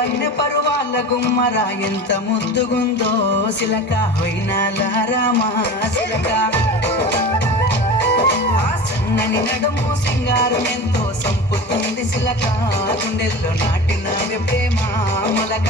వన్నె పరువాళ్ళ గుమ్మరా ఎంత ముద్దుగుందో సిలక వైనాల రామా సిలక ఆ సన్నని నడుము సింగారం ఎంతో సంపుతుంది సిలక గుండెల్లో నాటిన ప్రేమ మొలక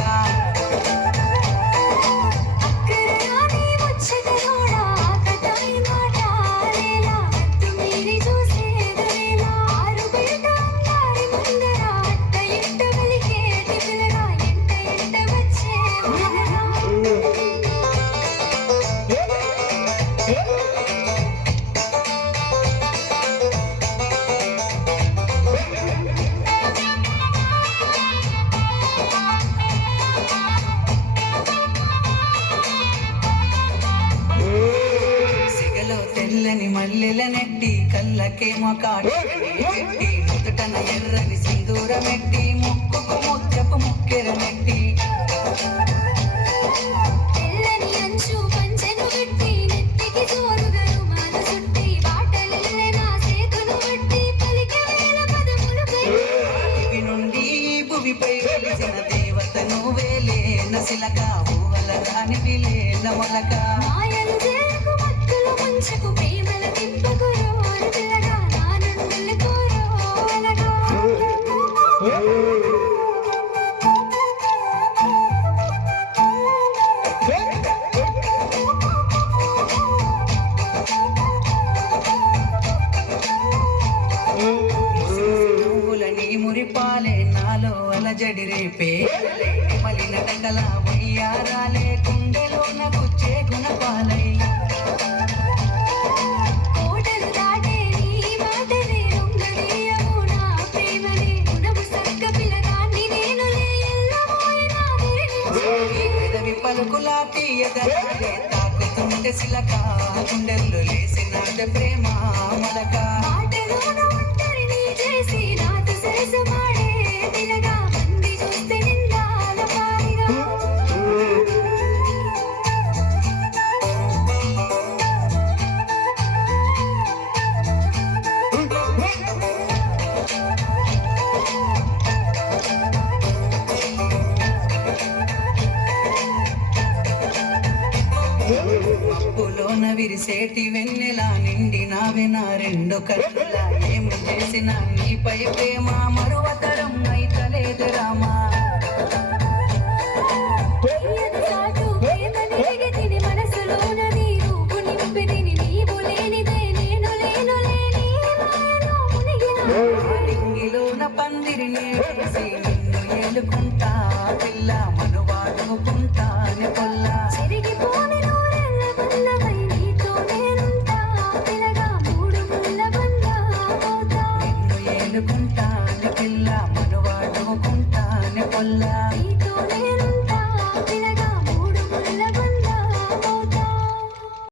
తెల్లని మల్లెల నెట్టి కళ్ళకేమో కాటి నుదుటన ఎర్రని సింధూరమెట్టి ముక్కుకు ముత్యపు ముక్కెర నెట్టి నుండి భూమిపై వెలిసిన దేవత నువ్వేలే నసిలక ఊహల రాని విలేన మొలక ప్రేమల తింపకురో పిల్లగా నానుండలు కోరో అలగా నువ్వులని మురిపాలే నాలో అలజడి రేపే మలిన టకల వయ్యారాలే గుండెలోన గుచ్చే గుణపాలై పలుకులా తీయదలే తాకుతుంటే సిలక గుండెల్లో లేసిన ప్రేమ మొలక మబ్బులోన విరిసేటి వెన్నెలా నిండి నావెనా రెండు కళ్ళులా ఏమి చేసినా నీపై ప్రేమ మరువతరం అయితలేదు రామా లింగిలోన పందిరిని వేసి నిన్ను ఏలుకుంటా పిల్ల మనువాడుకుంటానే పొల్లా ఏలుకుంటానే పిల్ల మనువాడుకుంటానే పొల్లా